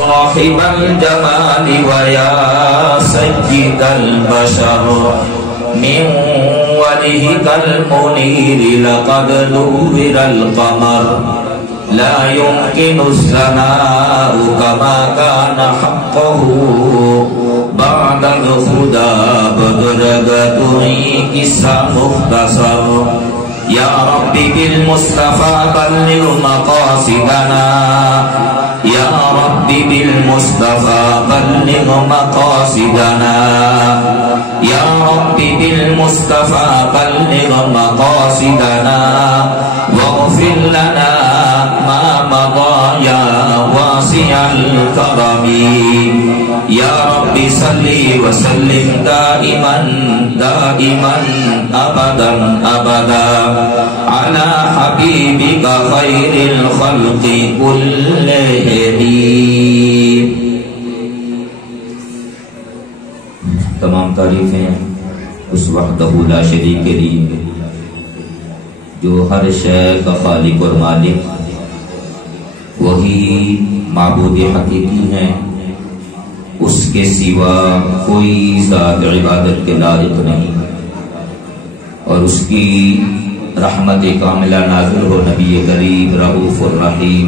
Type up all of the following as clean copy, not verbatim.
صاحب الجمال ويا سيد البشر من وجهك المنير لقد نور القمر لا يمكن الثناء كما كان حقه بعد الخدا بدرجته قصة مختصر يا رب بالمصطفى بلغ مقاصدنا يا رب بالمصطفى بلغ مقاصدنا يا رب بالمصطفى بلغ مقاصدنا واغفر لنا ما مضى يا واسع الكرم يا رب صل وسلم دائما دائما ابدا ابدا على حبيبك خير الخلق كلهم. تمام تعریفیں اس وحدہ لا شریک کے لیے جو ہر شے کا خالق اور مالک، وہی معبود حقیقی ہے، اس کے سوا کوئی ذات عبادت کے لائق نہیں، اور اس کی رحمت کاملہ نازل ہو نبی کریم رؤوف الرحیم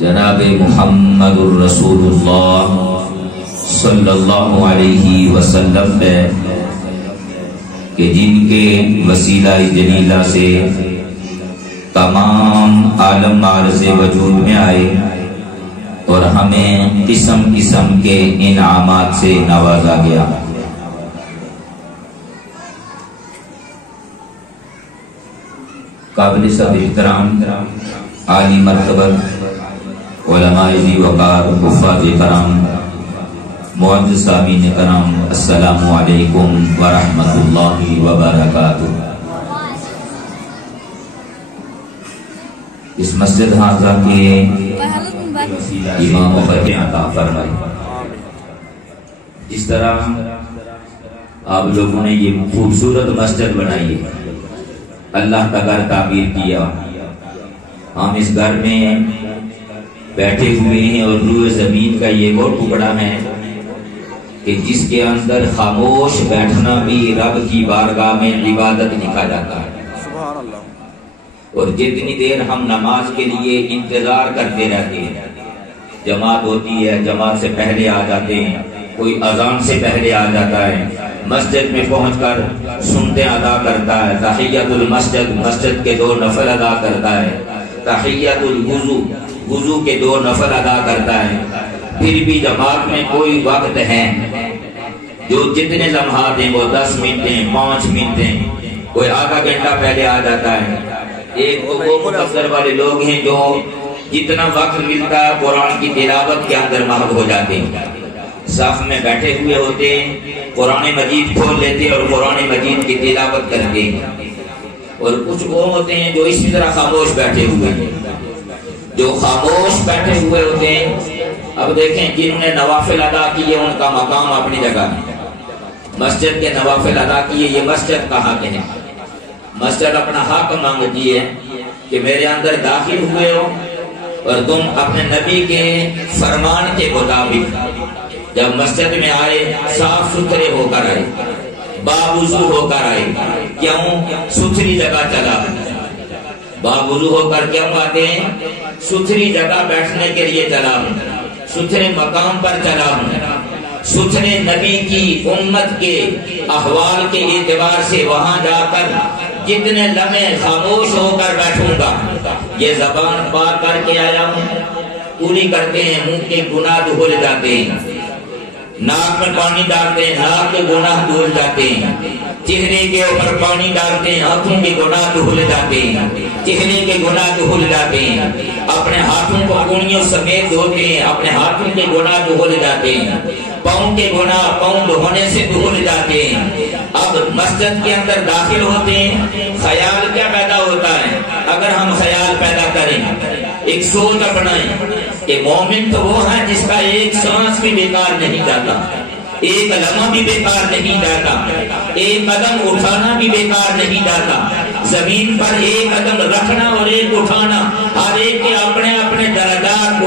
جناب محمد الرسول اللہ صلی اللہ علیہ وسلم پہ، کہ جن کے وسیلہ جلیلہ سے تمام عالم عارض وجود میں آئے اور ہمیں قسم قسم کے انعامات سے نوازا گیا. قابل سب احترام عالی مرتبت علماء ذی وقار حفاظ کرام معزز سامعین کرام، السلام علیکم ورحمۃ اللہ وبرکاتہ. اس مسجد حاضرہ کے امام و فتح عطا فرمائے. جس طرح آپ لوگوں نے یہ خوبصورت مسجد بنائی ہے، اللہ کا گھر تعمیر کیا، ہم اس گھر میں بیٹھے ہوئے ہیں اور روئے زمین کا یہ وہ ٹکڑا ہے کہ جس کے اندر خاموش بیٹھنا بھی رب کی بارگاہ میں عبادت لکھا جاتا ہے. اور جتنی دیر ہم نماز کے لیے انتظار کرتے رہتے ہیں، جماعت ہوتی ہے، جماعت سے پہلے آ جاتے ہیں، کوئی اذان سے پہلے آ جاتا ہے، مسجد میں پہنچ کر سنتے ادا کرتا ہے، تحیۃ المسجد، مسجد کے 2 نفل ادا کرتا ہے، تحیۃ الوضو، وضو کے 2 نفل ادا کرتا ہے. پھر بھی جماعت میں کوئی وقت ہے جو جتنے لمحات ہیں وہ 10 منٹ ہیں، 5 منٹ ہیں، کوئی آدھا گھنٹہ پہلے آ جاتا ہے. ایک وہ مقصر والے لوگ ہیں جو جتنا وقت ملتا ہے قرآن کی تلاوت کے اندر محو ہو جاتے ہیں، صف میں بیٹھے ہوئے ہوتے ہیں، قرآن مجید کھول لیتے ہیں اور قرآن مجید کی تلاوت کرتے ہیں. اور کچھ وہ ہوتے ہیں جو اسی طرح خاموش بیٹھے ہوئے ہیں، جو خاموش بیٹھے ہوئے ہوتے ہیں. اب دیکھیں جنہوں نے نوافل ادا کیے ان کا مقام اپنی جگہ ہے. مسجد کے نوافل ادا کیے، یہ مسجد کہاں کے ہیں؟ مسجد اپنا حق مانگتی ہے کہ میرے اندر داخل ہوئے ہو اور تم اپنے نبی کے فرمان کے مطابق جب مسجد میں آئے صاف ستھرے ہو کر آئے، باوضو ہو کر آئے. کیوں؟ ستھری جگہ چلا. باوضو ہو کر کیوں آتے ہیں؟ ستھری جگہ بیٹھنے کے لیے چلا ہوں، ستھرے مقام پر چلا ہوں، ستھرے نبی کی امت کے احوال کے اعتبار سے وہاں جا کر جتنے لمحے خاموش ہو کر بیٹھوں گا، یہ زبان پار کر کے آیا ہوں، پوری کرتے ہیں، منہ کے گناہ دھل جاتے ہیں، ناک میں پانی ڈالتے ہیں، ناک کے گناہ دھل جاتے ہیں، چہرے کے اوپر پانی ڈالتے ہیں، آنکھوں کے گناہ دھل جاتے ہیں، چہرے کے گناہ دھل جاتے ہیں، اپنے ہاتھوں کو کونیوں سمیت دھوتے ہیں، اپنے ہاتھوں کے گناہ دھل جاتے ہیں، پاؤں کے گناہ پاؤں دھونے سے دھل جاتے ہیں. اب مسجد کے اندر داخل ہوتے ہیں، خیال کیا پیدا ہوتا ہے؟ اگر ہم خیال پیدا کریں، ایک سوچ اپنائیں کہ مومن تو وہ ہے جس کا ایک سانس بھی بیکار نہیں جاتا، ایک لمحہ بھی بیکار نہیں جاتا، ایک قدم اٹھانا بھی بیکار نہیں جاتا. زمین پر ایک قدم رکھنا اور ایک اٹھانا، ہر ایک کے اپنے اپنے درجات،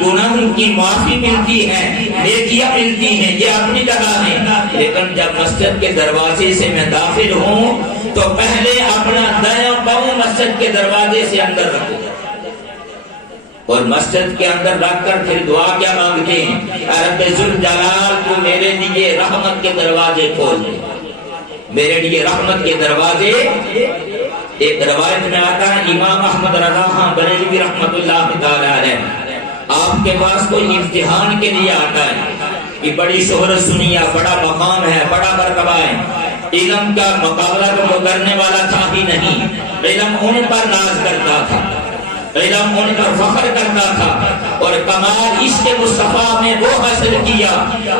گناہوں کی معافی ملتی ہے، نیکیاں ملتی ہیں، یہ اپنی جگہ ہے۔ لیکن جب مسجد کے دروازے سے میں داخل ہوں تو پہلے اپنا دایاں پاؤں مسجد کے دروازے سے اندر رکھوں، اور مسجد کے اندر رکھ کر پھر دعا کیا مانگتے ہیں؟ رب ذوالجلال تو میرے لیے رحمت کے دروازے کھول دے، میرے لیے رحمت کے دروازے۔ ایک روایت میں آتا ہے امام احمد رضا خان بریلوی رحمت اللہ تعالی علیہ، آپ کے پاس کوئی امتحان کے لیے آتا ہے کہ بڑی شہرت سنی ہے، بڑا مقام ہے، بڑا مرتبہ ہے، علم کا مقابلہ تو کرنے والا تھا ہی نہیں، علم ان پر ناز کرتا تھا، علم ان پر فخر کرتا تھا، اور کمال عشق مصطفیٰ میں وہ حاصل کیا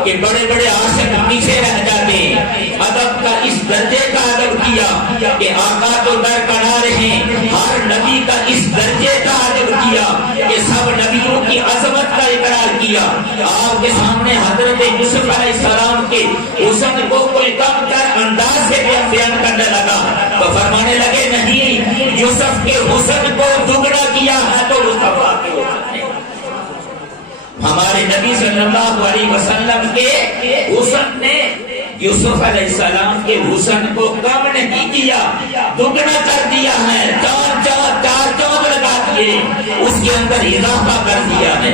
کہ بڑے بڑے عاشق پیچھے رہ جاتے ہیں۔ ادب کا اس درجے کا ادب کیا کہ آقا تو درکنار ہیں، ہر نبی کا اس درجے کا ادب کیا کہ سب نبیوں کی عظمت کا اقرار کیا۔ آپ کے سامنے حضرت یوسف علیہ السلام کے حسن کو کوئی کم تر انداز سے بیان کرنے لگا تو فرمانے لگے نہیں، یوسف کے حسن کو دگنا کیا ہے تو مصطفیٰ کے حسن نے۔ ہمارے نبی صلی اللہ علیہ وسلم کے حسن نے یوسف علیہ السلام کے حسن کو کم نہیں کیا، دگنا کر دیا ہے، چار چاند لگا دیے، اس کے اندر اضافہ کر دیا ہے۔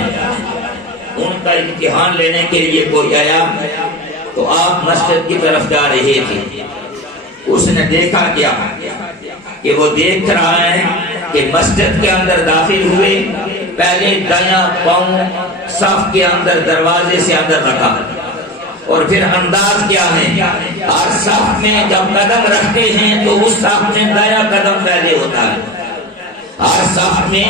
ان کا امتحان لینے کے لیے کوئی آیا تو آپ مسجد کی طرف جا رہے تھے، اس نے دیکھا کیا کہ وہ دیکھ رہا ہے کہ مسجد کے اندر داخل ہوئے، پہلے دایاں پاؤں صف کے اندر دروازے سے اندر رکھا، اور پھر انداز کیا ہے، ہر صف میں جب قدم رکھتے ہیں تو اس صف میں دایاں قدم پہلے ہوتا ہے، ہر صف میں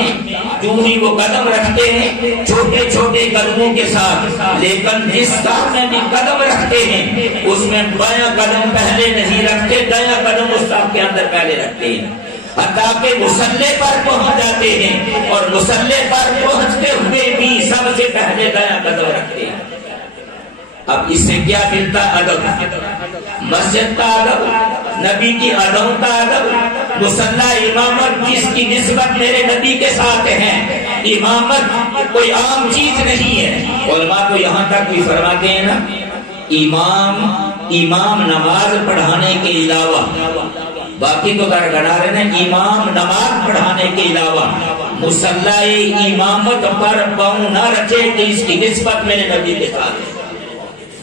جو ہی وہ قدم رکھتے ہیں چھوٹے چھوٹے قدموں کے ساتھ، لیکن جس صف میں بھی قدم رکھتے ہیں اس میں بایاں قدم پہلے نہیں رکھتے، دایاں قدم اس صف کے اندر پہلے رکھتے ہیں، حتیٰ کہ مصلی پر پہنچ جاتے ہیں اور مصلی پر پہنچتے ہوئے بھی سب سے پہلے دایاں قدم رکھتے ہیں۔ اب اس سے کیا ملتا؟ ادب، مسجد کا ادب، نبی کی ادب کا ادب، مصلی امامت جس کی نسبت میرے نبی کے ساتھ ہے، امامت کوئی عام چیز نہیں ہے۔ علماء کو یہاں تک بھی فرماتے ہیں نا، امام نماز پڑھانے کے علاوہ، باقی تو درکنار ہیں، امام نماز پڑھانے کے علاوہ مصلی امامت پر پاؤں نہ رکھے کہ اس کی نسبت میرے نبی کے ساتھ ہے،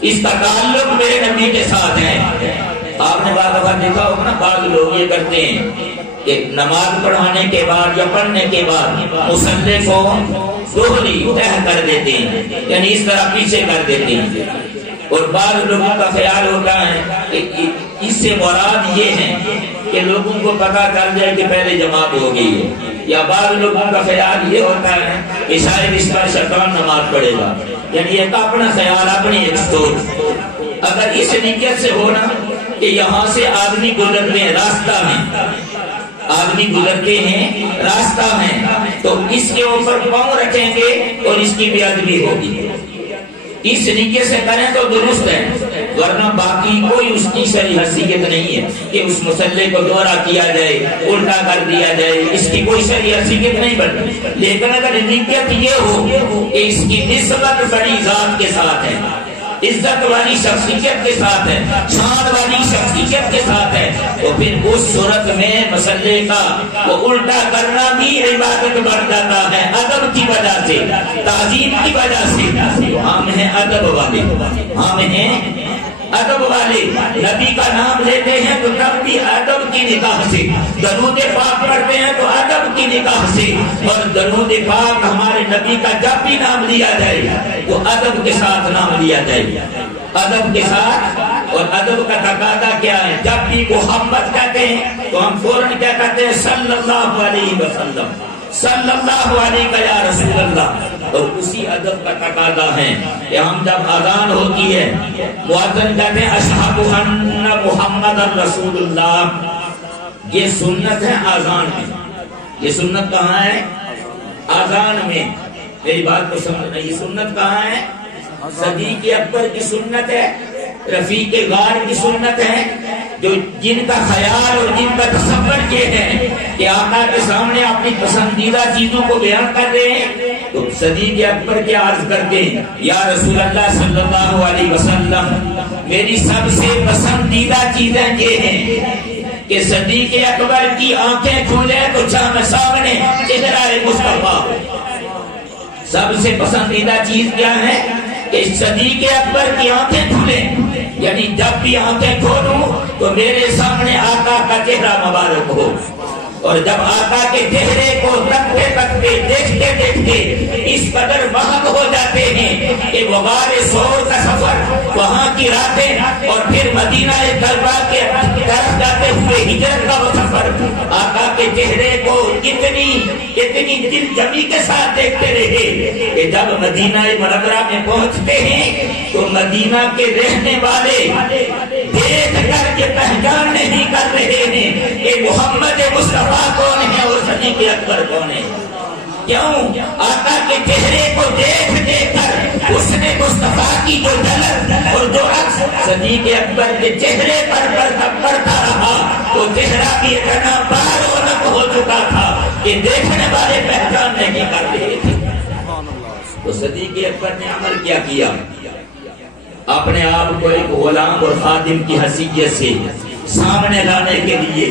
اس کا تعلق میرے نبی کے ساتھ ہے۔ آپ نے بعض دفعہ دیکھا ہوگا نا، بعض لوگ یہ کرتے ہیں کہ نماز پڑھانے کے بعد یا پڑھنے کے بعد مصلی کو دوہری تہ کر دیتے ہیں، یعنی اس طرح پیچھے کر دیتے ہیں، اور بعض لوگوں کا خیال ہوتا ہے کہ اس سے مراد یہ ہے کہ لوگوں کو پتا چل جائے کہ پہلے جماعت ہو گئی ہے، یا بعض لوگوں کا خیال یہ ہوتا ہے کہ شاید اس پر شیطان نماز پڑھے گا، یعنی ایک اپنا خیال، اپنی ایک سوچ۔ اگر اس نیت سے ہونا کہ یہاں سے آدمی گزرتے ہیں راستہ میں، آدمی گزرتے ہیں راستہ میں، تو اس کے اوپر پاؤں رکھیں گے اور اس کی بے ادبی ہوگی، اس نیت سے کریں تو درست ہے، ورنہ باقی کوئی اس کی شرعی حیثیت نہیں ہے کہ اس مصلی کو دوہرا کیا جائے، الٹا کر دیا جائے، اس کی کوئی شرعی حیثیت نہیں بنتی۔ لیکن اگر نیت یہ ہو کہ اس کی نسبت بڑی ذات کے ساتھ ہے، عزت والی شخصیت کے ساتھ ہے، شان والی شخصیت کے ساتھ ہے، تو پھر اس صورت میں مصلی کا وہ الٹا کرنا بھی عبادت بن جاتا ہے، ادب کی وجہ سے، تعظیم کی وجہ سے۔ ہم ہیں ادب والے، ہم ہیں ادب والے، نبی کا نام لیتے ہیں تو تب بھی ادب کی نگاہ سے، درود پاک پڑھتے ہیں تو ادب کی نگاہ سے، اور درود پاک ہمارے نبی کا جب بھی نام لیا جائے تو ادب کے ساتھ نام لیا جائے، ادب کے ساتھ۔ اور ادب کا تقاضا کیا ہے؟ جب بھی محمد کہتے ہیں تو ہم فوراً کیا کہتے ہیں؟ صلی اللہ علیہ وسلم، صلی اللہ علیہ یا رسول اللہ۔ اور اسی ادب کا تقاضا ہے کہ ہم جب اذان ہوتی ہے مؤذن کہتے ہیں اشہد ان محمد رسول اللہ، یہ سنت ہے اذان میں، یہ سنت کہاں ہے؟ اذان میں۔ میری بات کو سمجھنا، یہ سنت کہاں ہے؟ صدیق اکبر کی سنت ہے، رفیق غار کی سنت ہے، جن کا خیال اور جن کا تصور یہ ہے کہ آقا کے سامنے اپنی پسندیدہ چیزوں کو بیان کر رہے ہیں، تو صدیق اکبر کیا عرض کرتے ہیں، یا رسول اللہ صلی اللہ علیہ وسلم میری سب سے پسندیدہ چیزیں یہ ہیں کہ صدیق اکبر کی آنکھیں کھولے تو سامنے چہرہ مصطفیٰ۔ سب سے پسندیدہ چیز کیا ہے کہ صدیق اکبر کی آنکھیں کھولیں، یعنی جب بھی آنکھیں کھولوں تو میرے سامنے آقا کا چہرہ مبارک ہو، اور جب آقا کے چہرے کو تکتے تکتے دیکھتے دیکھتے اس قدر مہنگ ہو جاتے ہیں کہ غار ثور کا سفر، وہاں کی راتیں، اور پھر مدینہ طیبہ کے طرف جاتے ہوئے ہجرت کا وہ سفر، آقا کے چہرے کو اتنی دل جمی کے ساتھ دیکھتے رہے کہ جب مدینہ منورہ میں پہنچتے ہیں تو مدینہ کے رہنے والے دیکھ کر کے پہچان نہیں کر رہے ہیں کہ محمد مصطفیٰ کون ہے اور صدیق اکبر کون ہے۔ کیوں؟ آقا کے چہرے کو دیکھ دیکھ کر اس نے مصطفیٰ کی جو جھلک اور جو عکس صدیق اکبر کے چہرے پر پڑتا رہا، تو چہرہ بھی اتنا بارونق ہو چکا تھا کہ دیکھنے والے پہچان نہیں کر رہے تھے۔ تو صدیق اکبر نے عمل کیا کیا، اپنے آپ کو ایک غلام اور خادم کی حیثیت سے سامنے لانے کے لیے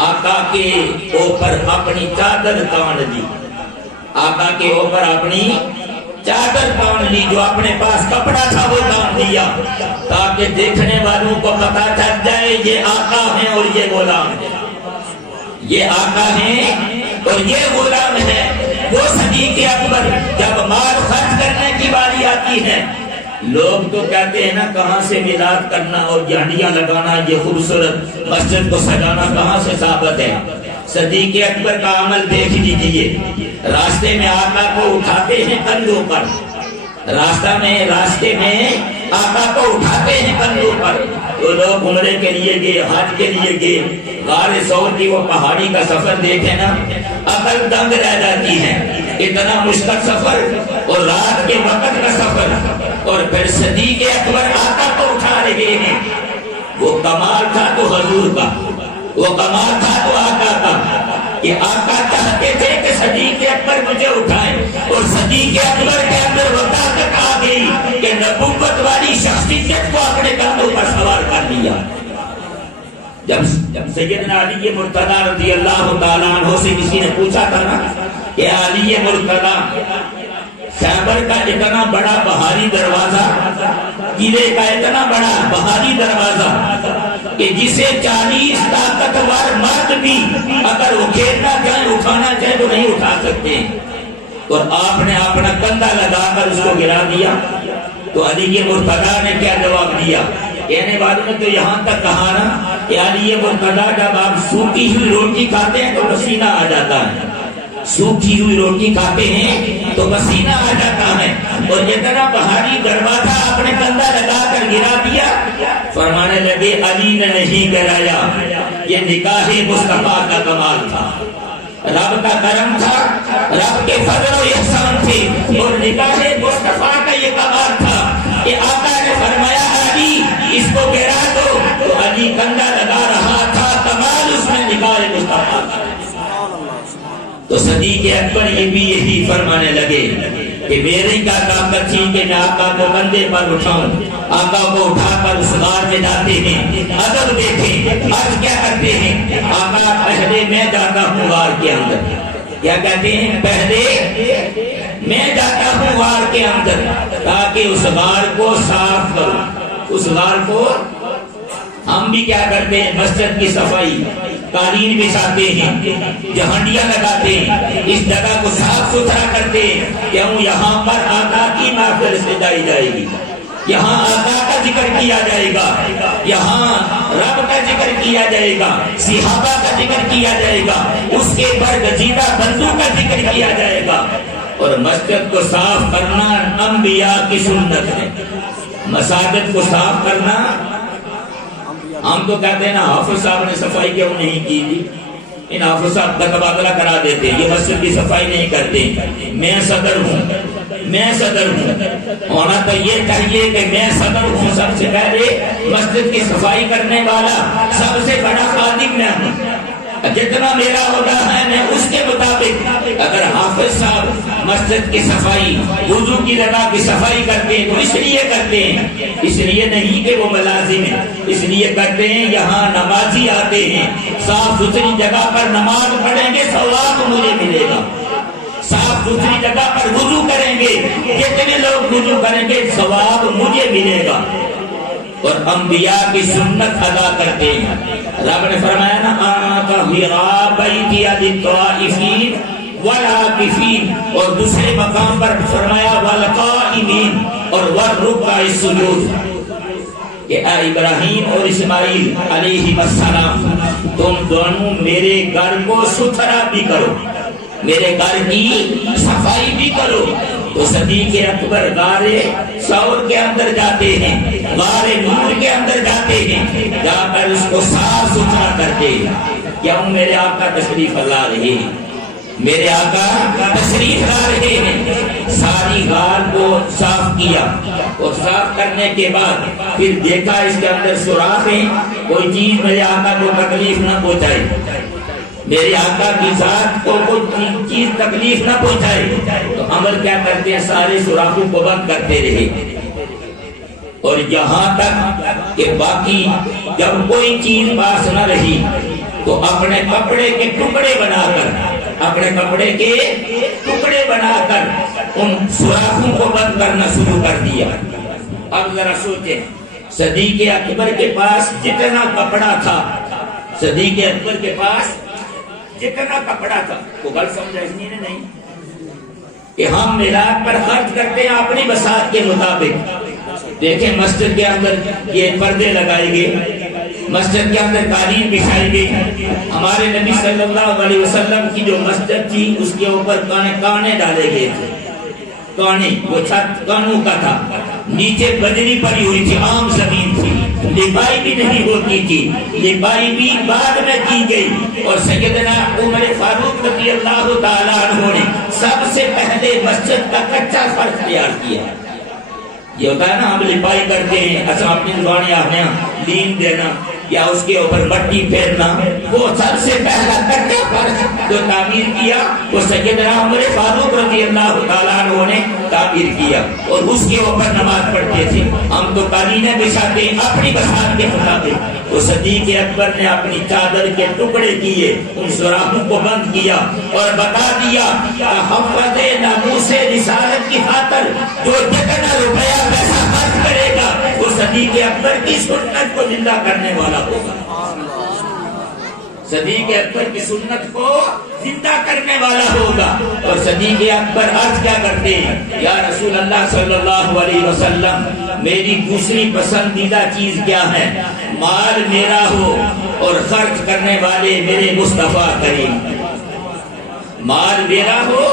آقا کے اوپر اپنی چادر تان لی، آقا کے اوپر اپنی چادر تان لی، جو اپنے پاس کپڑا تھا وہ تان دیا، تاکہ دیکھنے والوں کو پتا چل جائے یہ آقا ہیں اور یہ غلام ہے، یہ آقا ہیں اور یہ غلام ہے۔ وہ صدیق اکبر جب مال خرچ کرنے کی باری آتی ہے، لوگ تو کہتے ہیں نا کہاں سے میلاد کرنا اور جھنڈیاں لگانا، یہ خوبصورت مسجد کو سجانا کہاں سے ثابت ہے؟ صدیق اکبر کا عمل دیکھ لیجیے، راستے میں آقا کو اٹھاتے ہیں کندھوں پر، راستے میں آقا کو اٹھاتے ہیں کندھوں پر، تو لوگ عمرے کے لیے گئے، حج کے لیے گئے، غار ثور کی وہ پہاڑی کا سفر دیکھے نا، عقل دنگ رہ جاتی ہے، اتنا مشکل سفر اور رات کے وقت کا سفر، اور پھر صدیق اکبر آقا کو اٹھا رہے ہیں۔ وہ کمال تھا تو حضور کا، وہ کمال تھا تو آقا کا، کہ آقا چاہتے تھے کہ صدیق اکبر مجھے اٹھائیں، اور صدیق اکبر کے اندر وہ طاقت آ گئی کہ نبوت والی شخصیت کو اپنے کندھوں پر سوار کر لیا۔ جب سیدنا علی مرتضی رضی اللہ تعالیٰ عنہ سے کسی نے پوچھا تھا نا کہ علی مرتضی خیبر کا اتنا بڑا بہاری دروازہ، قلعے کا اتنا بڑا بہاری دروازہ کہ جسے 40 طاقتور مرد بھی اگر اکھیڑنا چاہیں اٹھانا چاہیں تو نہیں اٹھا سکتے، اور آپ نے اپنا کندھا لگا کر اس کو گرا دیا، تو علی مرتضی نے کیا جواب دیا؟ کہنے والوں نے تو یہاں تک کہا نا کہ علی مرتضی جب آپ سوکھی ہوئی روٹی کھاتے ہیں تو پسینہ آ جاتا ہے، سوکھی ہوئی روٹی کھاتے ہیں تو پسینہ آ جاتا ہے، اور اتنا بہاری دروازہ اپنے کندھا لگا کر گرا دیا۔ فرمانے لگے علی نے نہیں گرایا، یہ نکاح مصطفیٰ کا کمال تھا، رب کا کرم تھا، رب کے فضل و احسان تھے، اور نکاح مصطفیٰ کا یہ کمال تھا کہ آقا نے فرمایا علی اس کو گرا دو، تو علی کندھا لگا رہا تھا، کمال اس میں نکاح مصطفیٰ کا۔ تو صدیق اکبر یہ بھی یہی فرمانے لگے کہ میرے کیا طاقت تھی کہ میں آقا کو کندھے پر اٹھاؤں، آقا کو اٹھا کر اس غار میں جاتے ہیں، ادب دیکھیں، عرض کیا کرتے ہیں، آقا پہلے میں جاتا ہوں غار کے اندر، کیا کہتے ہیں، پہلے میں جاتا ہوں غار کے اندر تاکہ اس غار کو صاف کروں، اس غار کو ہم بھی کیا کرتے ہیں، مسجد کی صفائی، قالین بچھاتے ہیں، جھنڈیاں لگاتے ہیں، اس جگہ کو صاف ستھرا کرتے ہیں، کیوں یہاں پر آقا کی محفل سجائی جائے گی، یہاں آقا کا ذکر کیا جائے گا، یہاں رب کا ذکر کیا جائے گا، صحابہ کا ذکر کیا جائے گا، اس کے برگزیدہ بندوں کا ذکر کیا جائے گا۔ اور مسجد کو صاف کرنا انبیاء کی سنت ہے، مساجد کو صاف کرنا، ہم تو کہتے ہیں نا حافظ صاحب نے صفائی کیوں نہیں کی جی، ان حافظ صاحب کا تبادلہ کرا دیتے، یہ مسجد کی صفائی نہیں کرتے، میں صدر ہوں میں صدر ہوں. ہونا تو یہ چاہیے کہ میں صدر ہوں. سب سے پہلے مسجد کی صفائی کرنے والا سب سے بڑا خادم میں ہوں. جتنا میرا ہوگا ہے میں اس کے مطابق. اگر حافظ صاحب مسجد کی صفائی وضو کی جگہ کی صفائی کرتے ہیں تو اس لیے کرتے ہیں, اس لیے نہیں کہ وہ ملازم ہیں, اس لیے کرتے ہیں یہاں نمازی آتے ہیں, صاف ستھری جگہ پر نماز پڑھیں گے ثواب مجھے ملے گا. صاف ستھری جگہ پر وضو کریں گے, جتنے لوگ وضو کریں گے ثواب مجھے ملے گا. اور انبیاء کی سنت ادا کرتے ہیں. رب نے فرمایا نا آنا طہرا بیتی للطائفین والعاکفین, اور دوسرے مقام پر فرمایا والقائمین اور والرکع السجود. کہ اے ابراہیم اور اسماعیل علیہ السلام تم دونوں میرے گھر کو ستھرا بھی کرو, میرے گھر کی صفائی بھی کرو. تو صدیق اکبر غار ثور کے اندر جاتے ہیں, غار نور کے اندر جاتے ہیں, جا کر اس کو صاف ستھرا کرتے ہیں. کیوں؟ میرے آقا تشریف لا رہے ہیں, میرے آقا تشریف لا رہے ہیں. ساری غار کو صاف کیا, اور صاف کرنے کے بعد پھر دیکھا اس کے اندر سوراخ ہیں, کوئی چیز میرے آقا کو تکلیف نہ پہنچائے, میرے آقا کی ذات کو کوئی چیز تکلیف نہ پہنچائے. تو عمل کیا کرتے ہیں, سارے سوراخوں کو بند کرتے رہے. اور یہاں تک کہ باقی جب کوئی چیز پاس نہ رہی تو اپنے کپڑے کے ٹکڑے بنا کر, اپنے کپڑے کے ٹکڑے بنا کر ان سوراخوں کو بند کرنا شروع کر دیا. اب ذرا سوچیں, صدیق اکبر کے پاس جتنا کپڑا تھا, صدیق اکبر کے پاس جتنا کپڑا تھا, وہ گل سمجھا اس نے نہیں کہ ہم میلاد پر خرچ کرتے ہیں اپنی بساط کے مطابق. دیکھیں مسجد کے اندر یہ پردے لگائے گئے, مسجد کے اندر قالین بچھائی گئی. ہمارے نبی صلی اللہ علیہ وسلم کی جو مسجد تھی اس کے اوپر کانے ڈالے گئے تھے. کانے, وہ چھت کانوں کا تھا, نیچے بجری پڑی ہوئی تھی, عام زمین تھی, لپائی بھی نہیں ہوتی تھی, لپائی بھی بعد میں کی گئی. اور سیدنا عمر فاروق رضی اللہ تعالیٰ عنہ نے سب سے پہلے مسجد کا کچا فرش تیار کیا. یہ ہوتا ہے نا, ہم لپائی کرتے ہیں, اچھا اپنی زبانیں آنے لین دینا یا اس کے اوپر مٹی پھیرنا, وہ سب سے پہلا کچا فرش جو تعمیر کیا وہ سیدنا عمر فاروق رضی اللہ تعالیٰ عنہ نے تعمیر کیا, اور اس کے اوپر نماز پڑھتے تھے. ہم تو قالینیں بچھاتے اپنی بساط کے مطابق. وہ صدیق اکبر نے اپنی چادر کے ٹکڑے کیے, ان سوراخوں کو بند کیا اور بتا دیا حفظ ناموس رسالت کی خاطر جو جتنا روپیہ پیسہ خرچ کرے گا وہ صدیق اکبر کی سنت کو زندہ کرنے والا ہوگا, صدیق اکبر کی سنت کو زندہ کرنے والا ہوگا. اور صدیق اکبر عرض کیا کرتے ہیں, یا رسول اللہ صلی اللہ علیہ وسلم میری دوسری پسندیدہ چیز کیا ہے, مال میرا ہو اور خرچ کرنے والے میرے مصطفیٰ کریم. مال میرا ہو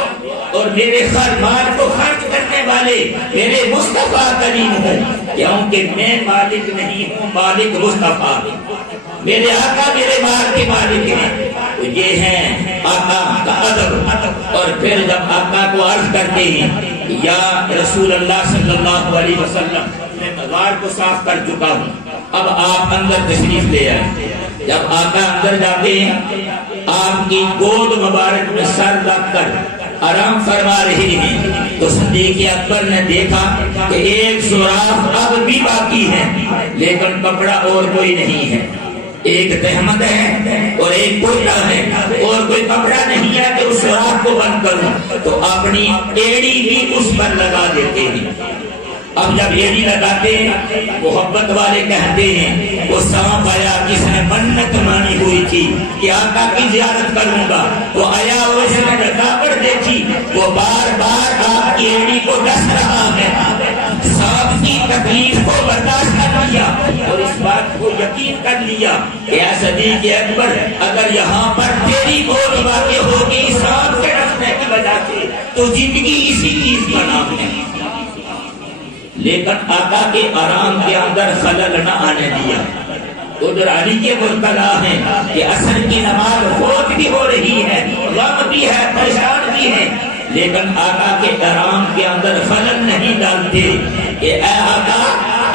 اور میرے مال کو خرچ کرنے والے میرے مصطفیٰ کریم ہوں, کیونکہ میں مالک نہیں ہوں, مالک مصطفیٰ ہے. میرے آقا میرے مال کے مالک ہیں. تو یہ ہے آقا کا ادب. اور پھر جب آقا کو عرض کرتے ہیں یا رسول اللہ صلی اللہ علیہ وسلم میں غار کو صاف کر چکا ہوں, اب آپ اندر تشریف لے آئے. جب آقا اندر جاتے ہیں آپ کی گود مبارک میں سر رکھ کر آرام فرما رہے ہیں, تو صدیق اکبر نے دیکھا کہ ایک سوراخ اب بھی باقی ہے لیکن کپڑا اور کوئی نہیں ہے. ایک تہمت ہے اور ایک کوئلہ ہے, اور کوئی کپڑا نہیں ہے کہ اس سوراخ کو بند کروں. تو اپنی ایڑی بھی اس پر لگا دیتے ہیں. اب جب ایڑی لگاتے ہیں محبت والے کہتے ہیں وہ سانپ آیا جس نے منت مانی ہوئی تھی کہ آقا کی زیارت کروں گا, تو آیا وہ اس نے رکاوٹ دیکھی, وہ بار بار آپ کی ایڑی کو ڈس رہا ہے. سانپ کی تکلیف کو برداشت کر لیا اور اس بات کو یقین کر لیا کہ اے صدیق اکبر اگر یہاں پر تیری موت واقع ہوگی سانپ کے ڈسنے کی وجہ سے تو زندگی اسی چیز کا نام ہے. لیکن آقا کے آرام کے اندر خلل نہ آنے دیا. ادھر علی کے مبتلا ہیں کہ عصر کی نماز فوت بھی ہو رہی ہے, غم بھی ہے, پریشان بھی ہے, لیکن آقا کے احرام کے اندر خلل نہیں ڈالتے کہ اے آقا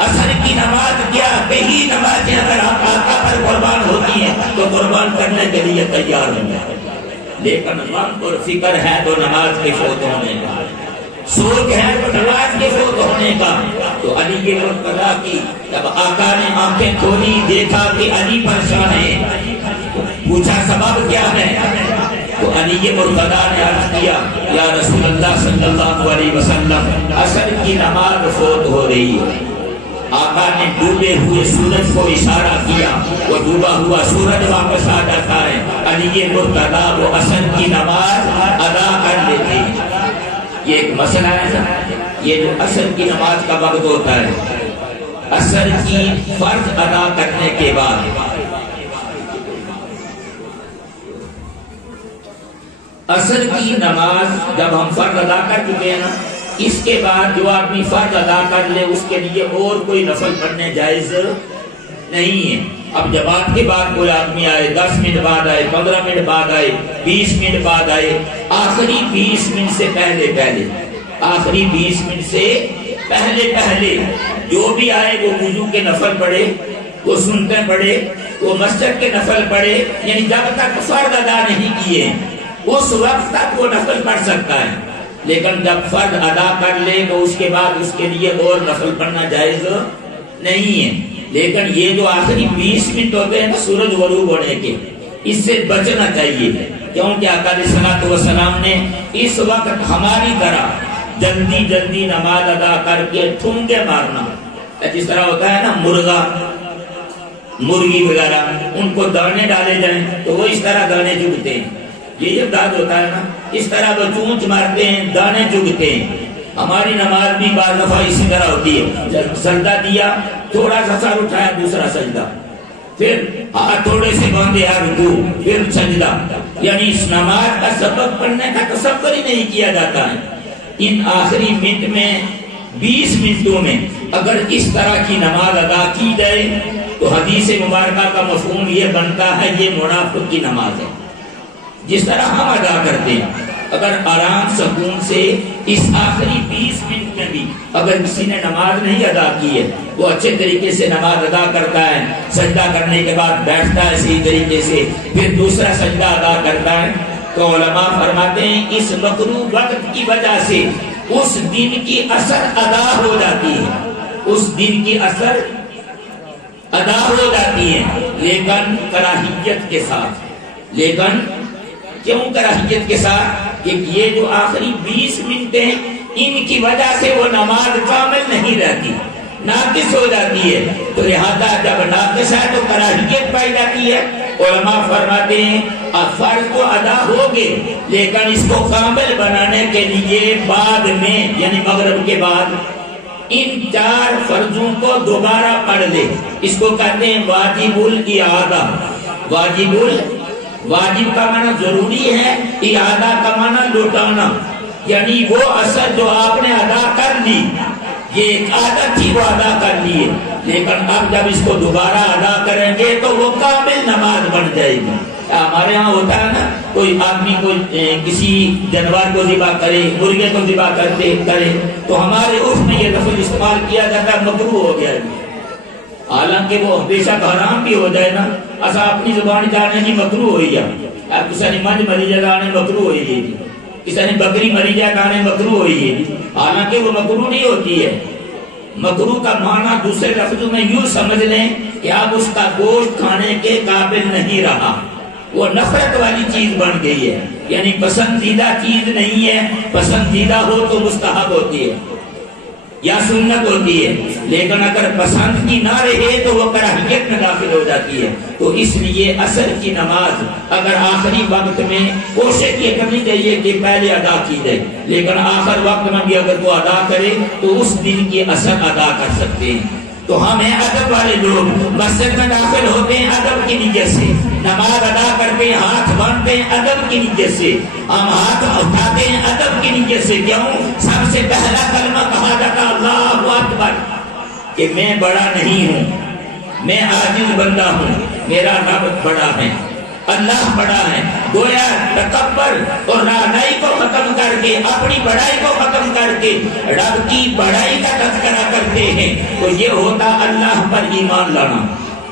عصر کی نماز کیا کئی نمازیں اگر آقا پر قربان ہوتی ہیں تو قربان کرنے کے لیے تیار ہوں گے، لیکن غم اور فکر ہے تو نماز کے فوت ہونے کا، سوچ ہے تو نماز کے فوت ہونے کا۔ تو علی مرتضیٰ کی جب آقا نے آنکھیں کھولی دیکھا کہ علی پریشان ہے، پوچھا سبب کیا ہے؟ تو علی مرتضیٰ نے عرض کیا یا رسول اللہ صلی اللہ علیہ وسلم عصر کی نماز فوت ہو رہی ہے۔ آقا نے ڈوبے ہوئے سورج کو اشارہ کیا، وہ ڈوبا ہوا سورج واپس آ جاتا ہے، علی مرتضیٰ وہ عصر کی نماز ادا کر لیتے ہیں۔ یہ ایک مسئلہ ہے، یہ جو عصر کی نماز کا وقت ہوتا ہے، عصر کی فرض ادا کرنے کے بعد عصر کی نماز جب ہم فرض ادا کر چکے ہیں نا، اس کے بعد جو آدمی فرض ادا کر لے اس کے لیے اور کوئی نفل پڑھنے جائز نہیں ہے۔ اب جماعت کے بعد کوئی آدمی آئے، 10 منٹ بعد آئے، 15 منٹ بعد آئے، 20 منٹ بعد آئے، آخری 20 منٹ سے پہلے آخری 20 منٹ سے پہلے جو بھی آئے وہ وضو کے نفل پڑھے، وہ سنتے پڑھے، وہ مسجد کے نفل پڑھے، یعنی جب تک فرض ادا نہیں کیے اس وقت تک وہ نفل پڑھ سکتا ہے، لیکن جب فرض ادا کر لے تو اس کے بعد اس کے لیے اور نفل پڑھنا جائز نہیں ہے۔ لیکن یہ جو آخری 20 منٹ ہوتے ہیں نا سورج غروب ہونے کے، اس سے بچنا چاہیے، کیونکہ آقا علیہ الصلوۃ والسلام نے اس وقت ہماری طرح جلدی نماز ادا کر کے ٹھونگے مارنا، جس طرح ہوتا ہے نا مرغی وغیرہ ان کو دانے ڈالے جائیں تو وہ اس طرح دانے چگتے ہیں، یہ جب داد ہوتا ہے نا اس طرح وہ چونچ مارتے ہیں، دانے چگتے ہیں۔ ہماری نماز بھی بعض دفعہ اسی طرح ہوتی ہے، سجدہ دیا تھوڑا سا سر اٹھایا دوسرا سجدہ، پھر ہاتھ تھوڑے سے باندھے رکوع پھر سجدہ، یعنی اس نماز کا سبق پڑھنے کا تصور ہی نہیں کیا جاتا ہے۔ ان آخری منٹ میں 20 منٹوں میں اگر اس طرح کی نماز ادا کی جائے تو حدیث مبارکہ کا مفہوم یہ بنتا ہے یہ منافق کی نماز ہے، جس طرح ہم ادا کرتے ہیں۔ اگر آرام سکون سے اس آخری 20 منٹ میں بھی اگر کسی نے نماز نہیں ادا کی ہے، وہ اچھے طریقے سے نماز ادا کرتا ہے، سجدہ کرنے کے بعد بیٹھتا ہے صحیح طریقے سے، پھر دوسرا سجدہ ادا کرتا ہے، تو علماء فرماتے ہیں اس مکروہ وقت کی وجہ سے اس دن کی اثر ادا ہو جاتی ہے، اس دن کی اثر ادا ہو جاتی ہے، لیکن کراہیت کے ساتھ۔ لیکن کیوں کراہیت کے ساتھ؟ کہ یہ جو آخری 20 منٹ ہیں ان کی وجہ سے وہ نماز کامل نہیں رہتی، ناقص ہو جاتی ہے، تو لہذا جب ناقص ہے تو کراہیت پائی جاتی ہے۔ علماء فرماتے ہیں فرض تو ادا ہوگے لیکن اس کو کامل بنانے کے لیے بعد میں یعنی مغرب کے بعد ان 4 فرضوں کو دوبارہ پڑھ لے، اس کو کہتے ہیں واجب الاعادہ۔ واجب کا معنی ضروری ہے، اعادہ کا معنی لوٹانا، یعنی وہ اثر جو آپ نے ادا کر لی، یہ ایک عادت تھی وہ ادا کر لی ہے، لیکن اب جب اس کو دوبارہ ادا کریں گے تو وہ کامل نماز بن جائے گی۔ ہمارے ہاں ہوتا ہے نا کوئی آدمی کوئی کسی جانور کو ذبح کرے، مرغے کو ذبح کرے تو ہمارے عرف میں یہ لفظ استعمال کیا جاتا ہے مکروہ ہو گیا، حالانکہ وہ بے شک حرام بھی ہو جائے نا، اسا اپنی زبان جانے کی مکروہ ہوئی ہے، کسی نے منج مری جائے گانے مکروہ ہوئی ہے، کسی نے بکری مری جائے گانے مکروہ ہوئی ہے، حالانکہ وہ مکروہ نہیں ہوتی ہے۔ مکروہ کا معنی دوسرے لفظوں میں یوں سمجھ لیں کہ اب اس کا گوشت کھانے کے قابل نہیں رہا، وہ نفرت والی چیز بن گئی ہے، یعنی پسندیدہ چیز نہیں ہے، پسندیدہ ہو تو مستحب ہوتی ہے یا سنت ہوتی ہے، لیکن اگر پسند کی نہ رہے تو وہ کراہیت میں داخل ہو جاتی ہے۔ تو اس لیے عصر کی نماز اگر آخری وقت میں کوشش یہ کرنی چاہیے کہ پہلے ادا کی جائے، لیکن آخر وقت میں بھی اگر وہ ادا کرے تو اس دن کی اثر ادا کر سکتے ہیں۔ تو ہم ہیں ادب والے لوگ، مسجد میں داخل ہوتے ہیں ادب کی نیت سے، نماز ادا کرتے ہیں ہاتھ باندھتے ہیں ادب کی نیت سے، ہم ہاتھ اٹھاتے ہیں ادب کی نیت سے۔ کیوں؟ سب سے پہلا کلمہ کہا جاتا اللہ اکبر، کہ میں بڑا نہیں ہوں، میں عاجز بندہ ہوں، میرا رب بڑا ہے۔ اللہ بڑا ہے. گویا تکبر اور رعنائی کو ختم کر کے اپنی بڑائی کو ختم کر کے رب کی بڑائی کا تذکرہ کرتے ہیں. تو یہ ہوتا اللہ پر ایمان لانا.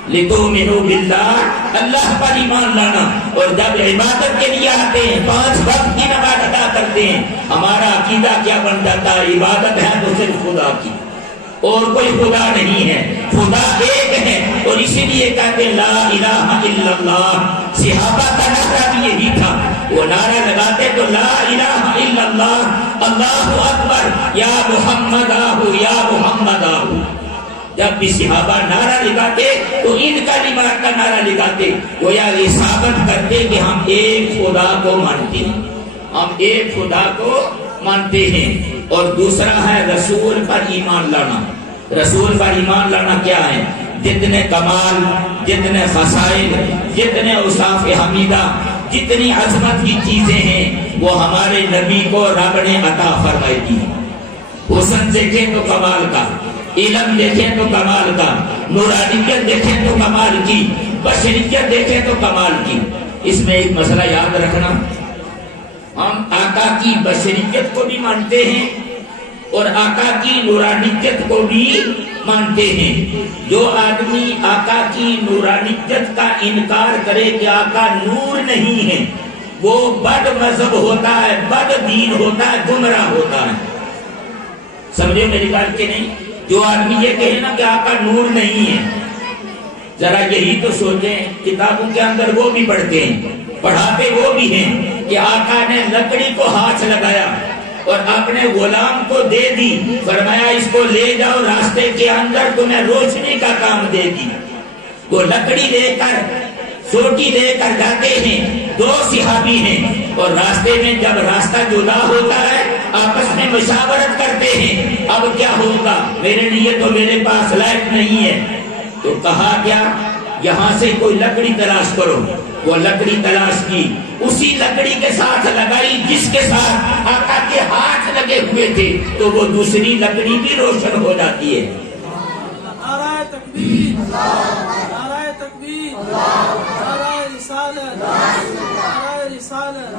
لِتُؤْمِنُوا بِاللَّهِ اللہ پر ایمان لانا. اور جب عبادت کے لیے آتے ہیں 5 وقت کی نماز ادا کرتے ہیں, ہمارا عقیدہ کیا بن جاتا ہے؟ عبادت ہے تو صرف خدا کی, اور کوئی خدا نہیں ہے, خدا ایک ہے. اور اسی لیے کہتے لا الہ الا اللہ. صحابہ کا نعرہ بھی یہی تھا, وہ نعرہ لگاتے تو لا الہ الا اللہ, اللہ اکبر, یا محمد آہو یا محمد آہو. جب بھی صحابہ نعرہ لگاتے تو ان کلمات کا نعرہ لگاتے, گویا یہ ثابت کرتے کہ ہم ایک خدا کو مانتے ہیں, ہم ایک خدا کو مانتے ہیں. اور دوسرا ہے رسول پر ایمان لانا. رسول پر ایمان لانا کیا ہے؟ جتنے کمال, جتنے خصائل, جتنے اوصاف حمیدہ, جتنی عظمت کی چیزیں ہیں وہ ہمارے نبی کو رب نے عطا فرمائی دی. حسن دیکھیں تو کمال کا, علم دیکھیں تو کمال کا, نورانیت دیکھیں تو کمال کی, بشریت دیکھیں تو کمال کی. اس میں ایک مسئلہ یاد رکھنا, ہم آقا کی بشریت کو بھی مانتے ہیں اور آقا کی نورانیت کو بھی مانتے ہیں. جو آدمی آقا کی نورانیت کا انکار کرے کہ آقا نور نہیں ہے, وہ بد مذہب ہوتا ہے, بد دین ہوتا ہے, گمراہ ہوتا ہے. سمجھے میری بات کہ نہیں؟ جو آدمی یہ کہے نا کہ آقا نور نہیں ہے, ذرا یہی تو سوچیں, کتابوں کے اندر وہ بھی پڑھتے ہیں, پڑھاتے وہ بھی ہیں کہ آقا نے لکڑی کو ہاتھ لگایا اور اپنے غلام کو دے دی, فرمایا اس کو لے جاؤ, راستے کے اندر تمہیں روشنی کا کام دے گی. وہ لکڑی لے کر, سوٹی لے کر جاتے ہیں, 2 صحابی ہیں, اور راستے میں جب راستہ جدا ہوتا ہے آپس میں مشاورت کرتے ہیں, اب کیا ہوگا, میرے لیے تو میرے پاس لائٹ نہیں ہے. تو کہا کیا, یہاں سے کوئی لکڑی تلاش کرو. وہ لکڑی تلاش کی, اسی لکڑی کے ساتھ لگائی جس کے ساتھ آقا کے ہاتھ لگے ہوئے تھے, تو وہ دوسری لکڑی بھی روشن ہو جاتی ہے. نعرہ تکبیر, نعرہ تکبیر, نعرہ رسالت, نعرہ رسالت.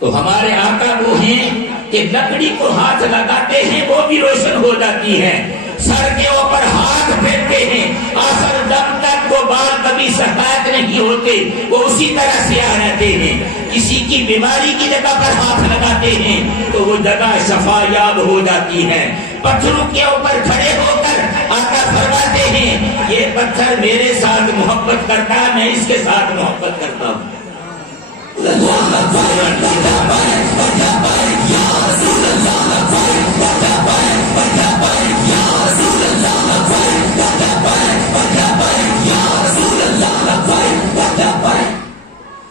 تو ہمارے آقا وہ ہیں کہ لکڑی کو ہاتھ لگاتے ہیں وہ بھی روشن ہو جاتی ہے. سر کے اوپر ہاتھ پھیرتے ہیں, آخر دم تک وہ بال کبھی سفید نہیں ہوتے, وہ اسی طرح سیاہ رہتے ہیں. کسی کی بیماری کی جگہ پر ہاتھ لگاتے ہیں تو وہ جگہ شفا یاب ہو جاتی ہے. پتھروں کے اوپر کھڑے ہو کر آقا فرماتے ہیں یہ پتھر میرے ساتھ محبت کرتا ہے, میں اس کے ساتھ محبت کرتا ہوں.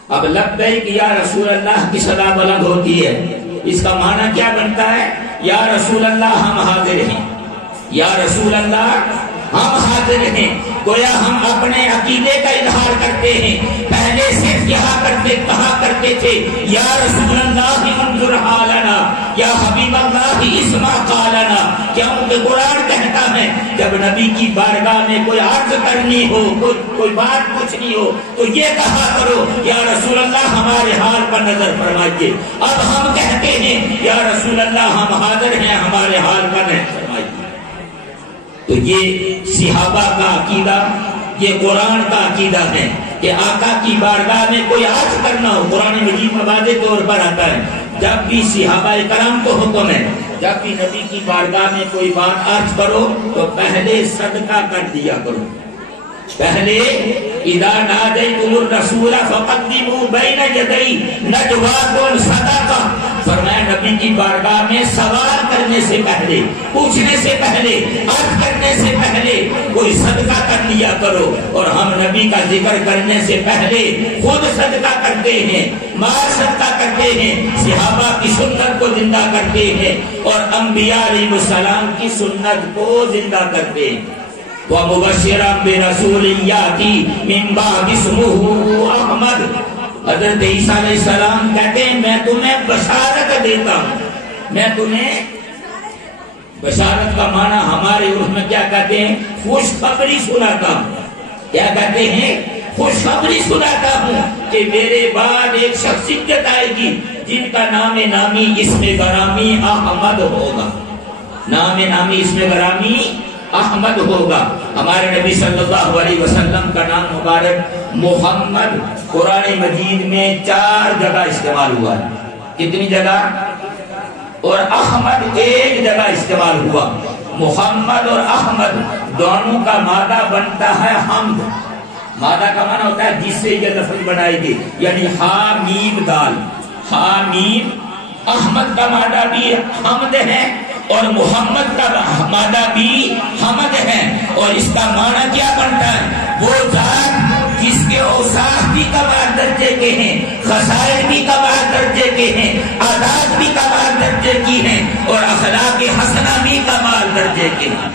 اب لبیک یا رسول اللہ کی صدا بلند ہوتی ہے, اس کا معنی کیا بنتا ہے؟ یا رسول اللہ ہم حاضر ہیں, یا رسول اللہ ہم حاضر ہیں. گویا ہم اپنے عقیدے کا اظہار کرتے ہیں. پہلے سے کہا کرتے تھے یا رسول اللہ انظر حالنا, یا حبیب اللہ اسمع قالنا. کیونکہ قرآن کہتا ہے جب نبی کی بارگاہ میں کوئی عرض کرنی ہو, کوئی بات پوچھنی ہو, تو یہ کہا کرو یا رسول اللہ ہمارے حال پر نظر فرمائیے. اب ہم کہتے ہیں یا رسول اللہ ہم حاضر ہیں, ہمارے حال پر نظر فرمائیے. تو یہ صحابہ کا عقیدہ, یہ قرآن کا عقیدہ ہے کہ آقا کی بارگاہ میں کوئی عرض کرنا ہو. قرآن مجید میں واضح طور پر آتا ہے جب بھی صحابہ کرام کو حکم ہے جب بھی نبی کی بارگاہ میں کوئی بات عرض کرو تو پہلے صدقہ کر دیا کرو. پہلے اذا نادیتم الرسول فقدموا بین یدی نجواکم صدقہ, فرمایا نبی کی بارگاہ میں سوال کرنے سے پہلے, پوچھنے سے پہلے, عرض کرنے سے پہلے کوئی صدقہ کر لیا کرو. اور ہم نبی کا ذکر کرنے سے پہلے خود صدقہ کرتے ہیں, مال صدقہ کرتے ہیں, صحابہ کی سنت کو زندہ کرتے ہیں اور انبیاء علیہ السلام کی سنت کو زندہ کرتے ہیں. وَمُبَشِّرًا بِرَسُولٍ يَأْتِي مِن بَعْدِهِ اسْمُهُ أَحْمَدُ. حضرت عیسیٰ علیہ السلام کہتے ہیں میں تمہیں بشارت دیتا ہوں. میں تمہیں بشارت کا معنی ہمارے عرف میں کیا کہتے ہیں؟ خوشخبری سناتا ہوں. کیا کہتے ہیں؟ خوشخبری سناتا ہوں کہ میرے بعد ایک شخصیت آئے گی جن کا نام نامی اسم گرامی احمد ہوگا. نام نامی اسم گرامی احمد ہوگا. ہمارے نبی صلی اللہ علیہ وسلم کا نام مبارک محمد قرآن مجید میں 4 جگہ استعمال ہوا ہے. کتنی جگہ؟ اور احمد 1 جگہ استعمال ہوا. محمد اور احمد دونوں کا مادہ بنتا ہے حمد. مادہ کا معنی ہوتا ہے جس سے یہ لفظ بنائے گی، یعنی ہا میم دال. ہا میم. احمد کا مادہ بھی حمد ہے اور محمد کا مادہ بھی حمد ہے. اور اس کا معنی کیا بنتا ہے؟ وہ ذات جس کے اوصاف بھی کمال درجے کے ہیں، خصائص بھی کمال درجے کے ہیں، عادات بھی کمال درجے کی ہیں، اور اخلاق حسنہ بھی کمال درجے کے ہیں،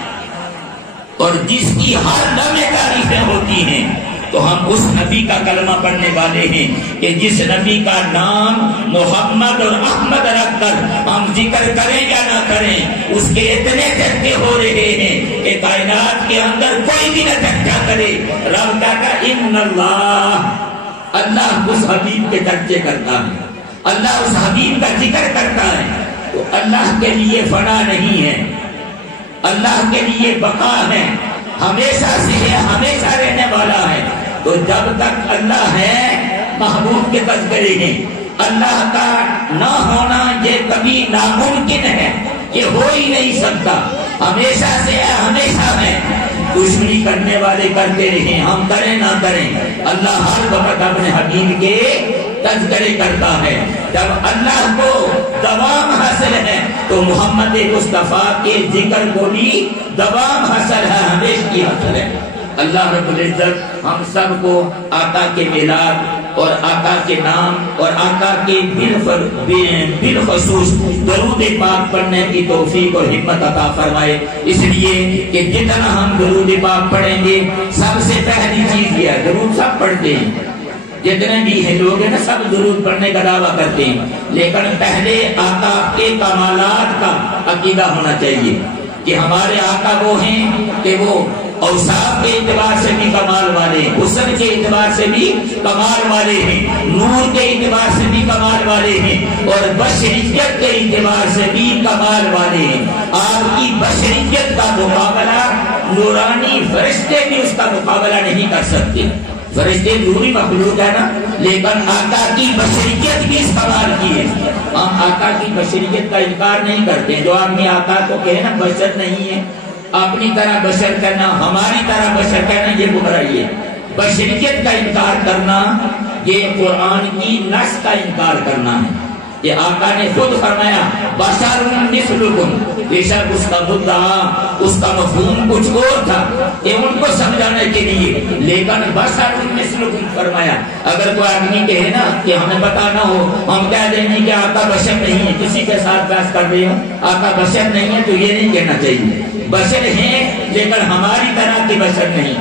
اور جس کی ہر لمحے تعریفیں ہوتی ہیں. تو ہم اس نبی کا کلمہ پڑھنے والے ہیں کہ جس نبی کا نام محمد اور احمد رکھ کر ہم ذکر کریں یا نہ کریں، اس کے اتنے چرچے ہو رہے ہیں کہ کائنات کے اندر کوئی بھی نہ چرچا کرے. رب کا ان اللہ اس حبیب کے چرچے کرتا ہے، اللہ اس حبیب کا ذکر کرتا ہے. تو اللہ کے لیے فنا نہیں ہے، اللہ کے لیے بقا ہے، ہمیشہ سے ہے، ہمیشہ رہنے والا ہے. تو جب تک اللہ ہے محبوب کے تذکرے ہیں. اللہ کا نہ ہونا یہ کبھی ناممکن ہے، یہ ہو ہی نہیں سکتا. ہمیشہ سے ہے، ہمیشہ ہے. دشمنی کرنے والے کرتے رہیں، ہم کریں نہ کریں، اللہ ہر وقت اپنے حبیب کے تذکرے کرتا ہے. جب اللہ کو دوام حاصل ہے تو محمد مصطفیٰ کے ذکر کو بھی دوام حاصل ہے، ہمیشہ کی حاصل ہے. اللہ رب العزت ہم سب کو آقا کے میلاد اور آقا کے نام اور آقا کے بالخصوص درود پاک پڑھنے کی توفیق اور ہمت عطا فرمائے. اس لیے کہ جتنا ہم درود پاک پڑھیں گے، سب سے پہلی چیز یہ ہے، درود سب پڑھتے ہیں، جتنے بھی ہیں لوگ ہیں نا، سب درود پڑھنے کا دعویٰ کرتے ہیں، لیکن پہلے آقا کے کمالات کا عقیدہ ہونا چاہیے کہ ہمارے آقا وہ ہیں کہ وہ اوصاف کے اعتبار سے بھی کمال والے ہیں، حسن کے اعتبار سے بھی کمال والے ہیں، نور کے اعتبار سے بھی کمال والے ہیں، اور بشریت کے اعتبار سے بھی کمال والے ہیں. آپ کی بشریت کا مقابلہ نورانی فرشتے بھی اس کا مقابلہ نہیں کر سکتے. فرشتے نوری مخلوق ہے نا، لیکن آقا کی بشریت بھی اس کمال کی ہے. ہم آقا کی بشریت کا انکار نہیں کرتے. جو آدمی آقا کو کہے نا بشر نہیں ہے، اپنی طرح بشر کرنا، ہماری طرح بشر کرنا، یہ گمراہی ہے. بشریت کا انکار کرنا یہ قرآن کی نص کا انکار کرنا ہے. یہ آقا نے خود فرمایا بشر مثلکم، بے شک اس کا مدعا، اس کا مفہوم کچھ اور تھا کہ ان کو سمجھانے کے لیے، لیکن بشر مثلکم فرمایا. اگر کوئی آدمی کہے نا کہ ہمیں پتہ نہ ہو، ہم کہہ دیں گے کہ آقا بشر نہیں ہے، کسی کے ساتھ بحث کر رہے ہو آقا بشر نہیں ہے، تو یہ نہیں کہنا چاہیے. بشر ہیں لیکن ہماری طرح کے بشر نہیں.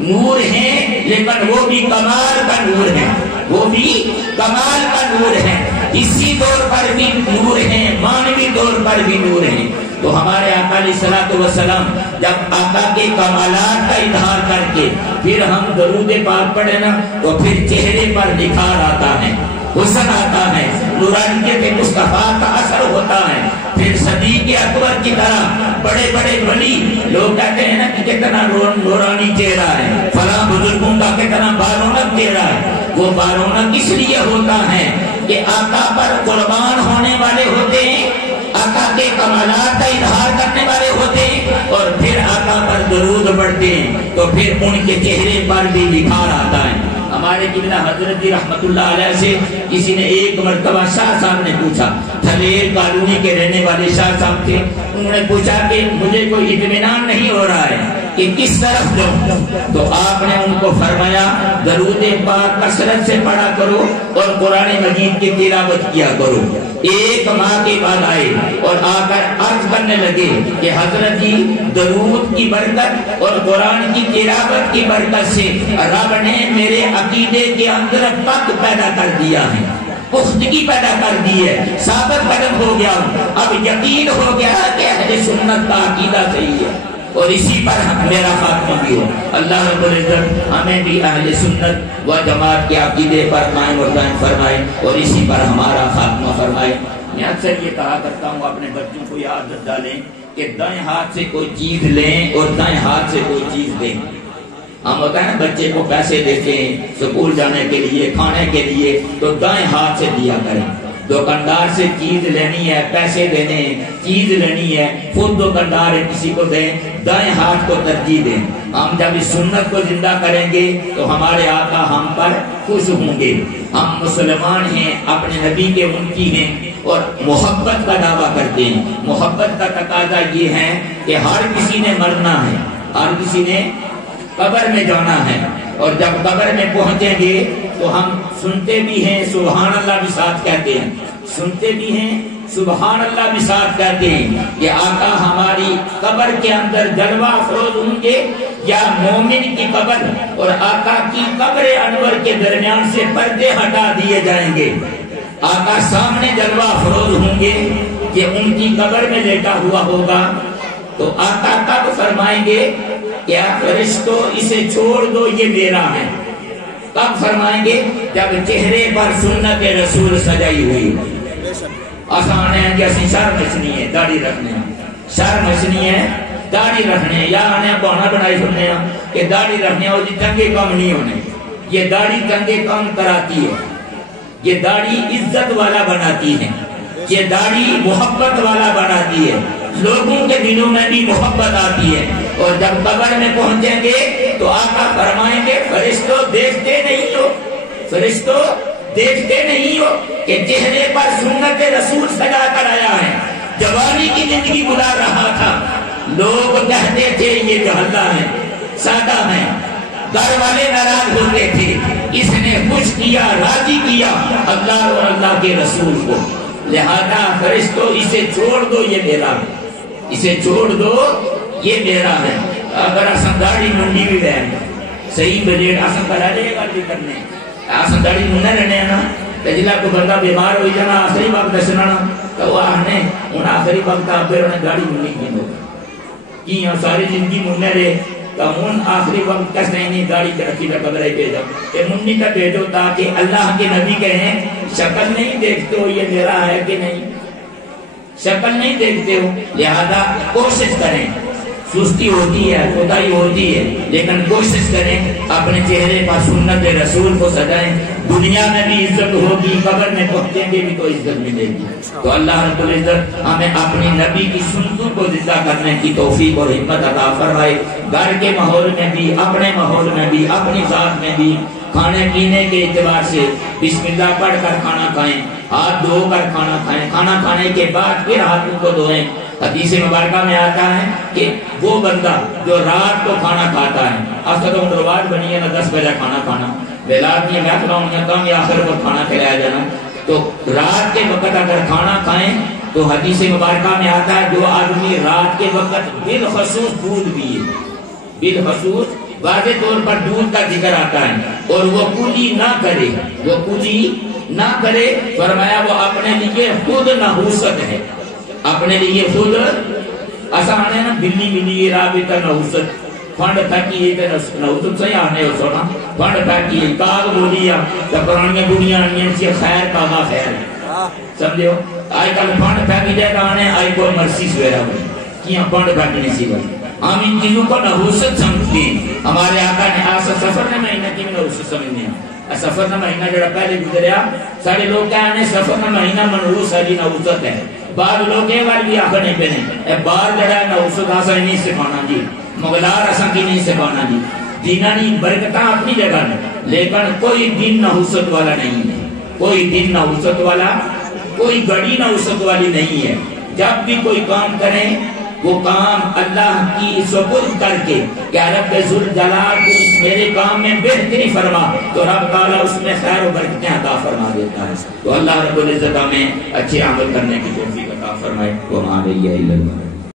نور ہیں لیکن وہ بھی کمال کا نور ہے، وہ بھی کمال کا نور ہے. اسی طور پر بھی نور ہیں، مانوی طور پر بھی نور ہیں. تو ہمارے آقا علیہ الصلوۃ والسلام جب آقا کے کمالات کا اظہار کر کے پھر ہم درود پاک پڑھیں نا، تو پھر چہرے پر نکھار آتا ہے، حسن آتا ہے، نورانیت مصطفیٰ کا اثر ہوتا ہے. پھر صدیق اکبر کی طرح بڑے بڑے ولی لوگ کہتے ہیں نا کہ کتنا نورانی چہرہ ہے، فلاں بزرگوں کا کتنا بارونق چہرہ ہے. وہ بارونق اس لیے ہوتا ہے کہ آقا پر قربان ہونے والے ہوتے ہیں، آقا کے کمالات کا اظہار کرنے والے ہوتے ہیں، اور پھر آقا پر درود پڑھتے ہیں، تو پھر ان کے چہرے پر بھی نکھار آتا ہے. ہمارے قبلہ حضرت جی رحمت اللہ علیہ سے کسی نے ایک مرتبہ شاہ صاحب نے پوچھا، تھلیر کالونی کے رہنے والے شاہ صاحب تھے، انہوں نے پوچھا کہ مجھے کوئی اطمینان نہیں ہو رہا ہے کہ کس طرف جاؤں. تو آپ نے ان کو فرمایا درود پاک کثرت سے پڑھا کرو اور قرآن مجید کی تلاوت کیا کرو. ایک ماہ کے بعد آئے اور آ کر عرض کرنے لگے کہ حضرت جی درود کی برکت اور قرآن کی تلاوت کی برکت سے رب نے میرے عقیدے کے اندر پک پیدا کر دیا ہے، پختگی پیدا کر دی ہے، ثابت قدم ہو گیا ہوں. اب یقین ہو گیا کہ اہل سنت کا عقیدہ صحیح ہے. اور اسی پر میرا خاتمہ بھی ہو۔ اللہ رب العزت ہمیں بھی اہل سنت و جماعت کے عقیدے پر قائم و دائم فرمائے اور اسی پر ہمارا خاتمہ فرمائے۔ میں اکثر یہ کہا کرتا ہوں اپنے بچوں کو یہ عادت ڈالیں کہ دائیں ہاتھ سے کوئی چیز لیں اور دائیں ہاتھ سے کوئی چیز دیں۔ ہم ہوتا ہے نا بچے کو پیسے دیتے ہیں سکول جانے کے لیے کھانے کے لیے تو دائیں ہاتھ سے دیا کریں۔ دکاندار سے چیز لینی ہے پیسے دینے ہیں چیز لینی ہے خود دکاندار ہے کسی کو دیں دائیں ہاتھ کو ترجیح دیں۔ ہم جب اس سنت کو زندہ کریں گے تو ہمارے آقا ہم پر خوش ہوں گے۔ ہم مسلمان ہیں اپنے نبی کے منتی ہیں اور محبت کا دعویٰ کرتے ہیں۔ محبت کا تقاضا یہ ہے کہ ہر کسی نے مرنا ہے ہر کسی نے قبر میں جانا ہے اور جب قبر میں پہنچیں گے تو ہم سنتے بھی ہیں سبحان اللہ بھی ساتھ کہتے ہیں سنتے بھی ہیں سبحان اللہ بھی ساتھ کہتے ہیں کہ آقا ہماری قبر کے اندر جلوہ افروز ہوں گے یا مومن کی قبر اور آقا کی قبر انور کے درمیان سے پردے ہٹا دیے جائیں گے۔ آقا سامنے جلوہ افروز ہوں گے کہ ان کی قبر میں لیٹا ہوا ہوگا تو آقا کب فرمائیں گے کہ فرشتوں اسے چھوڑ دو یہ میرا ہے۔ کب فرمائیں گے جب چہرے پر سنت رسول سجائی ہوئی۔ آسان ہے کہ اسی شرم مچنی ہے داڑھی رکھنے شرم مچنی ہے داڑھی رکھنے یا آنے بہانا بنائی سننے کہ داڑھی رکھنے ہو جی چنگے کام نہیں ہونے۔ یہ داڑھی چنگے کام کراتی ہے یہ داڑھی عزت والا بناتی ہے یہ داڑھی محبت والا بناتی ہے لوگوں کے دلوں میں بھی محبت آتی ہے اور جب قبر میں پہنچیں گے تو آقا فرمائیں گے فرشتوں دیکھتے نہیں ہو فرشتوں دیکھتے نہیں ہو کہ چہرے پر سنت رسول سجا کر آیا ہے جوانی کی زندگی گزار رہا تھا لوگ کہتے تھے یہ جہلا ہے سادہ ہے گھر والے ناراض ہوتے تھے اس نے خوش کیا راضی کیا اللہ اور اللہ کے رسول کو لہذا فرشتوں اسے چھوڑ دو یہ میرا ہے اسے چھوڑ دو یہ میرا ہے۔ اگر آسان داڑھی منڈی بھی رہے صحیح بجیٹ آسان کرا لے گا بھی کرنے آسان داڑھی منڈا رہنے ہیں نا تجلہ کو بندہ بیمار ہوئی جانا آخری وقت دسنا تو وہ آنے ان آخری وقت آپ پھر انہیں داڑھی منڈی کی ہوگا کی یہاں ساری زندگی منڈے رہے تو ان آخری وقت کس نہیں داڑھی کے رکھی کا قبرہ بھیجو کہ منڈی کا بھیجو تاکہ اللہ کے نبی کہیں شکل نہیں دیکھتے ہو یہ میرا ہے کہ نہیں شکل نہیں دیکھتے ہو لہذا کوشش کریں سستی ہوتی ہے کوتاہی ہوتی ہے لیکن کوشش کریں اپنے چہرے پر سنت رسول کو سجائیں دنیا میں بھی عزت ہوگی قبر میں پہنچیں گے بھی تو عزت ملے گی تو اللہ رب العزت ہمیں اپنی نبی کی سنتوں کو زندہ کرنے کی توفیق اور ہمت عطا فرمائے گھر کے ماحول میں بھی اپنے ماحول میں بھی اپنی ذات میں بھی کھانے پینے کے اعتبار سے بسم اللہ پڑھ کر کھانا کھائیں ہاتھ دھو کر کھانا کھائیں کھانا کھانے کے بعد پھر ہاتھوں کو دھوئیں حدیث مبارکہ میں آتا ہے کہ وہ بندہ جو رات کو کھانا کھاتا ہے اصل تو رواج بنی ہے نا 10 بجے کھانا کھانا بیلات میں کھلاؤں یا کم یا آخر پر کھانا کھلایا جانا تو رات کے وقت اگر کھانا کھائیں تو حدیث مبارکہ میں آتا ہے جو آدمی رات کے وقت بالخصوص دودھ پیے بالخصوص واضح طور پر دودھ کا ذکر آتا ہے اور وہ کلی نہ کرے وہ کلی نہ کرے فرمایا وہ اپنے لیے خود نحوست ہے اپنے لیے خود آسان ہے نا بلی بلی رابطہ نحوست فنڈ پھیکی ہے نحوست سے آنے ہو سونا فنڈ پھیکی ہے کاغ بولیا تو پرانیاں بڑیاں آنیاں سے خیر کاغا خیر ہے سمجھے ہو آئی کل فنڈ پھیکی جائے گا آنے آئی کوئی مرسی سویرہ ہوئی کیا فنڈ پھیکی نہیں سی بھائی ہم ان چیزوں کو نحوست سمجھتے ہیں ہمارے آقا نے آسا سفر نے مہینہ کی نحوست سمجھنے ہیں سفر نہ مہینہ جڑا پہلے گزریا سارے لوگ کہنے سفر نہ مہینہ منحوس ہے جی نحوست ہے بعض لوگ یہ بار بھی آخر نہیں پہنے اے بار جڑا ہے نحوست آسا نہیں سکھانا جی مغلار آسا کی نہیں سکھانا جی دینانی برکتاں اپنی جگہ نہیں لیکن کوئی دین نحوست والا نہیں ہے کوئی دین نحوست والا کوئی گڑی نحوست والی نہیں ہے جب بھی کوئی کام کریں وہ کام اللہ کی سپرد کر کے کہ رب ذوالجلال کو اس میرے کام میں بہتری فرما تو رب تعالیٰ اس میں خیر و برکتیں عطا فرما دیتا ہے تو اللہ رب العزت ہمیں اچھے عمل کرنے کی توفیق عطا فرمائے وما علیہ الا البلاغ